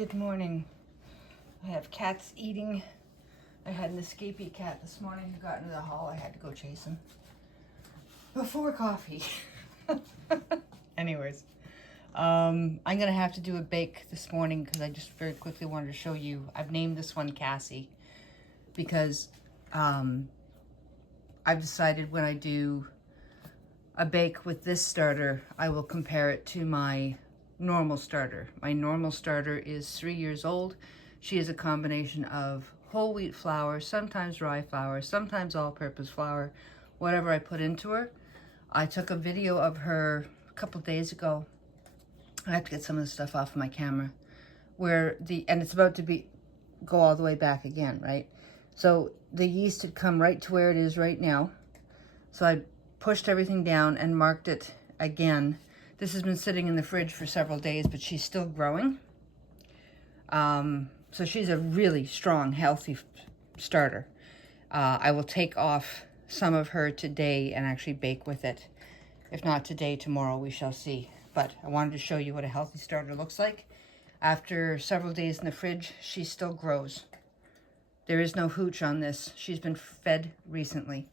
Good morning. I have cats eating. I had an escapee cat this morning who got into the hall. I had to go chase him before coffee. Anyways, I'm gonna have to do a bake this morning because I just very quickly wanted to show you. I've named this one Cassie because I've decided when I do a bake with this starter, I will compare it to my normal starter. My normal starter is 3 years old. She is a combination of whole wheat flour, sometimes rye flour, sometimes all-purpose flour, whatever I put into her. I took a video of her a couple days ago. I have to get some of the stuff off of my camera and it's about to go all the way back again, right? So the yeast had come right to where it is right now. So I pushed everything down and marked it again. This has been sitting in the fridge for several days, but she's still growing. So she's a really strong, healthy starter. I will take off some of her today and actually bake with it. If not today, tomorrow, we shall see. But I wanted to show you what a healthy starter looks like. After several days in the fridge, she still grows. There is no hooch on this. She's been fed recently.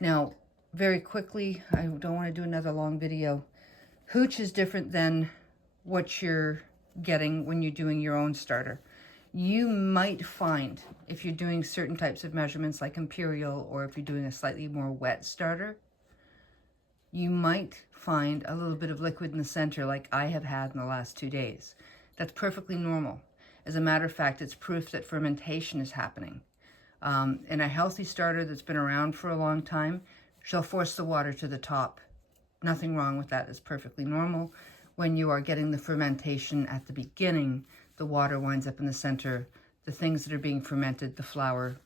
Now, very quickly, I don't want to do another long video. Hooch is different than what you're getting when you're doing your own starter. You might find, if you're doing certain types of measurements like imperial, or if you're doing a slightly more wet starter, you might find a little bit of liquid in the center like I have had in the last 2 days. That's perfectly normal. As a matter of fact, it's proof that fermentation is happening. In a healthy starter that's been around for a long time, she'll force the water to the top. Nothing wrong with that. It's perfectly normal. When you are getting the fermentation at the beginning, the water winds up in the center. The things that are being fermented, the flour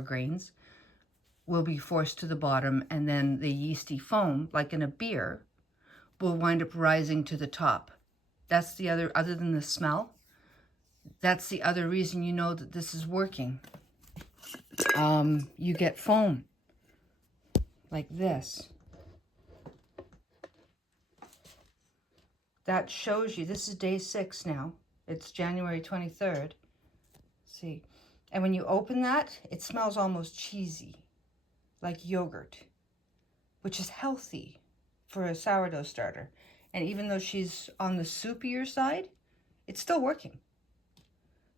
grains, will be forced to the bottom, and then the yeasty foam, like in a beer, will wind up rising to the top. That's the other than the smell, that's the other reason you know that this is working. You get foam like this. That shows you, this is day 6 now. It's January 23rd. See, and when you open that, it smells almost cheesy, like yogurt, which is healthy for a sourdough starter. And even though she's on the soupier side, it's still working.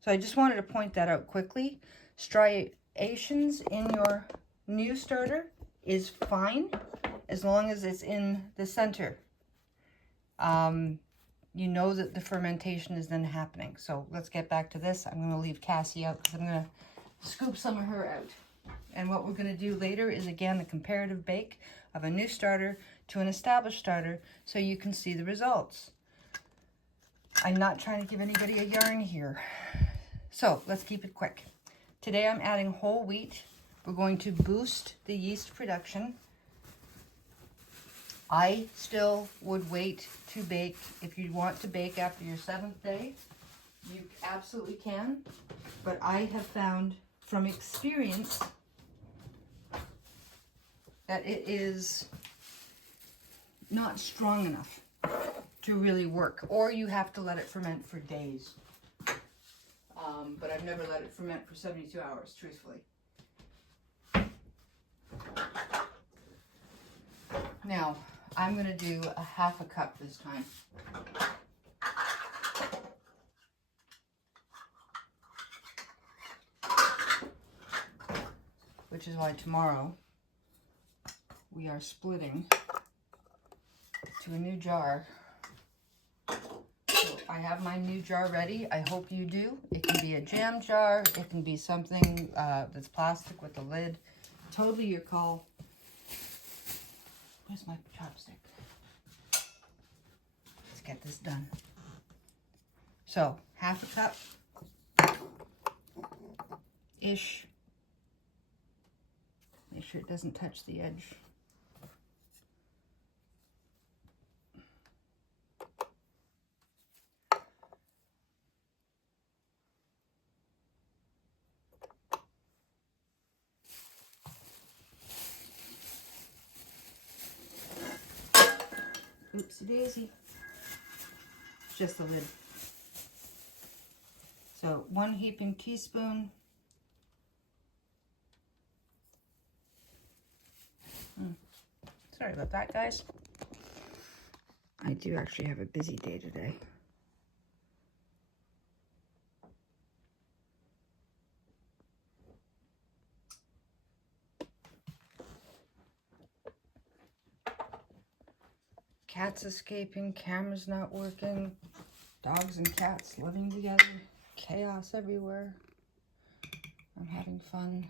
So I just wanted to point that out quickly. Striations in your new starter is fine as long as it's in the center. You know that the fermentation is then happening. So let's get back to this. I'm going to leave Cassie out because I'm going to scoop some of her out. And what we're going to do later is, again, a comparative bake of a new starter to an established starter so you can see the results. I'm not trying to give anybody a yarn here. So let's keep it quick. Today I'm adding whole wheat. We're going to boost the yeast production. I still would wait to bake. If you want to bake after your 7th day, you absolutely can. But I have found from experience that it is not strong enough to really work. Or you have to let it ferment for days. But I've never let it ferment for 72 hours, truthfully. Now, I'm going to do a 1/2 cup this time. Which is why tomorrow we are splitting to a new jar. So I have my new jar ready. I hope you do. It can be a jam jar. It can be something that's plastic with a lid. Totally your call. Where's my chopstick? Let's get this done. So, 1/2 cup-ish. Make sure it doesn't touch the edge. Oopsie daisy. Just the lid. So 1 heaping teaspoon. Sorry about that, guys. I do actually have a busy day today. Cats escaping, camera's not working, dogs and cats living together, chaos everywhere. I'm having fun.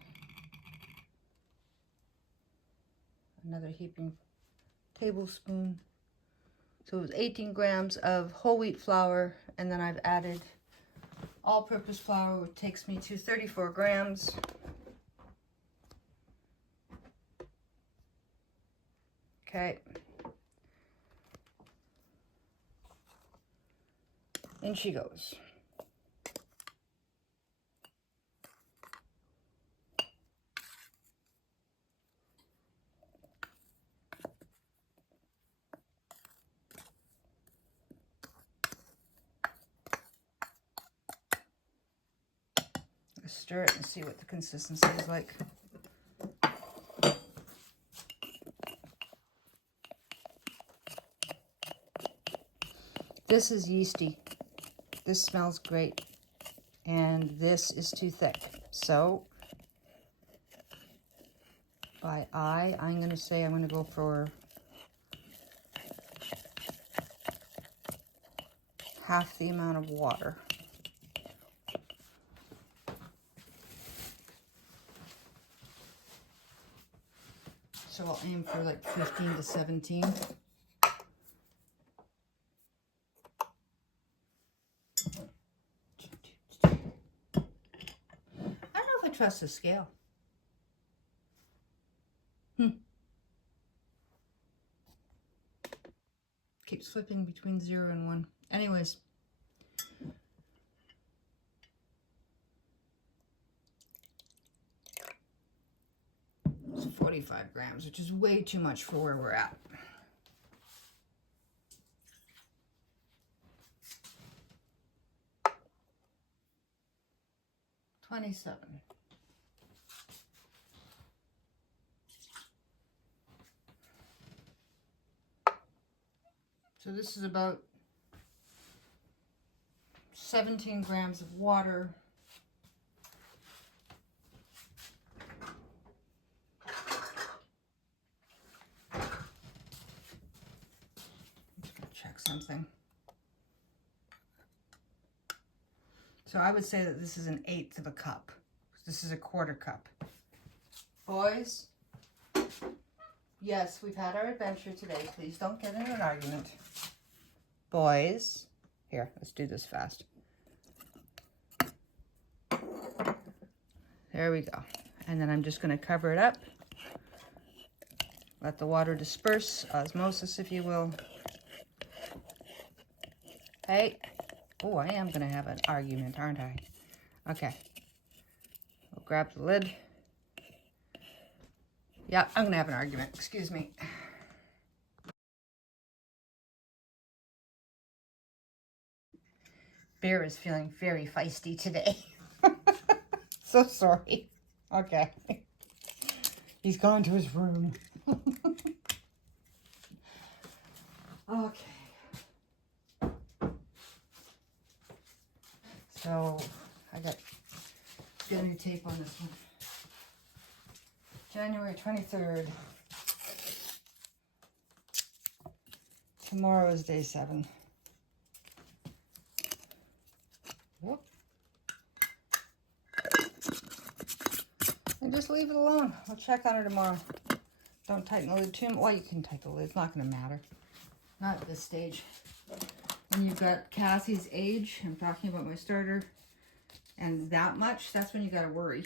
Another heaping tablespoon. So it was 18 grams of whole wheat flour, and then I've added all-purpose flour, which takes me to 34 grams. Okay. In she goes. Let's stir it and see what the consistency is like. This is yeasty. This smells great. And this is too thick. So I'm going to say I'm going to go for half the amount of water. So I'll aim for like 15 to 17. I don't know if I trust the scale. Keeps flipping between 0 and 1. Anyways. It's 45 grams, which is way too much for where we're at. $27. So this is about 17 grams of water. I'm just going to check something. So I would say that this is 1/8 of a cup. This is 1/4 cup. Boys, yes, we've had our adventure today. Please don't get in an argument. Boys, here, let's do this fast. There we go. And then I'm just going to cover it up. Let the water disperse, osmosis, if you will. Hey. Oh, I am going to have an argument, aren't I? Okay. I'll grab the lid. Yeah, I'm going to have an argument. Excuse me. Bear is feeling very feisty today. So sorry. Okay. He's gone to his room. Okay. So I got new tape on this one. January 23rd. Tomorrow is day 7. Whoop. And just leave it alone. We'll check on it tomorrow. Don't tighten the lid too much. Well, you can tighten the lid. It's not going to matter. Not at this stage. When you've got Cassie's age, I'm talking about my starter, and that much, that's when you got to worry.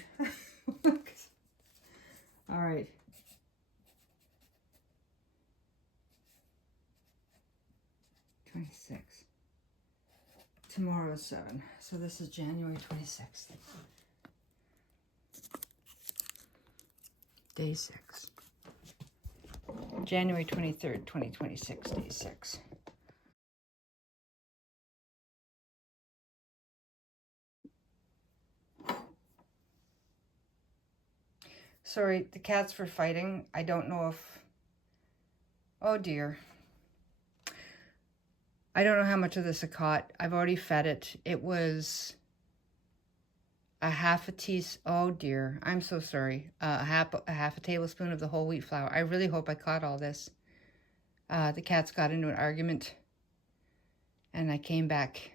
All right. $26. Tomorrow is 7. So this is January 26th. Day 6. January 23rd, 2026, day 6. Sorry, the cats were fighting. I don't know if... Oh dear. I don't know how much of this I caught. I've already fed it. It was a half a teaspoon. Oh dear, I'm so sorry. A half a tablespoon of the whole wheat flour. I really hope I caught all this. The cats got into an argument, and I came back,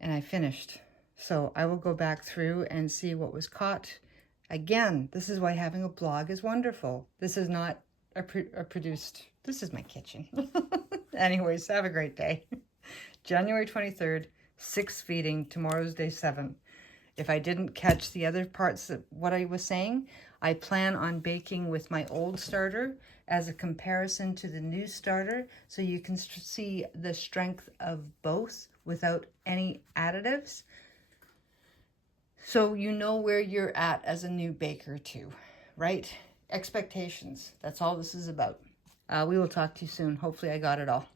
and I finished. So I will go back through and see what was caught. Again, this is why having a blog is wonderful. This is not a produced. This is my kitchen. Anyways, have a great day. January 23rd, 6 feeding. Tomorrow's day 7. If I didn't catch the other parts of what I was saying, I plan on baking with my old starter as a comparison to the new starter, so you can see the strength of both without any additives. So you know where you're at as a new baker too, right? Expectations. That's all this is about. We will talk to you soon. Hopefully I got it all.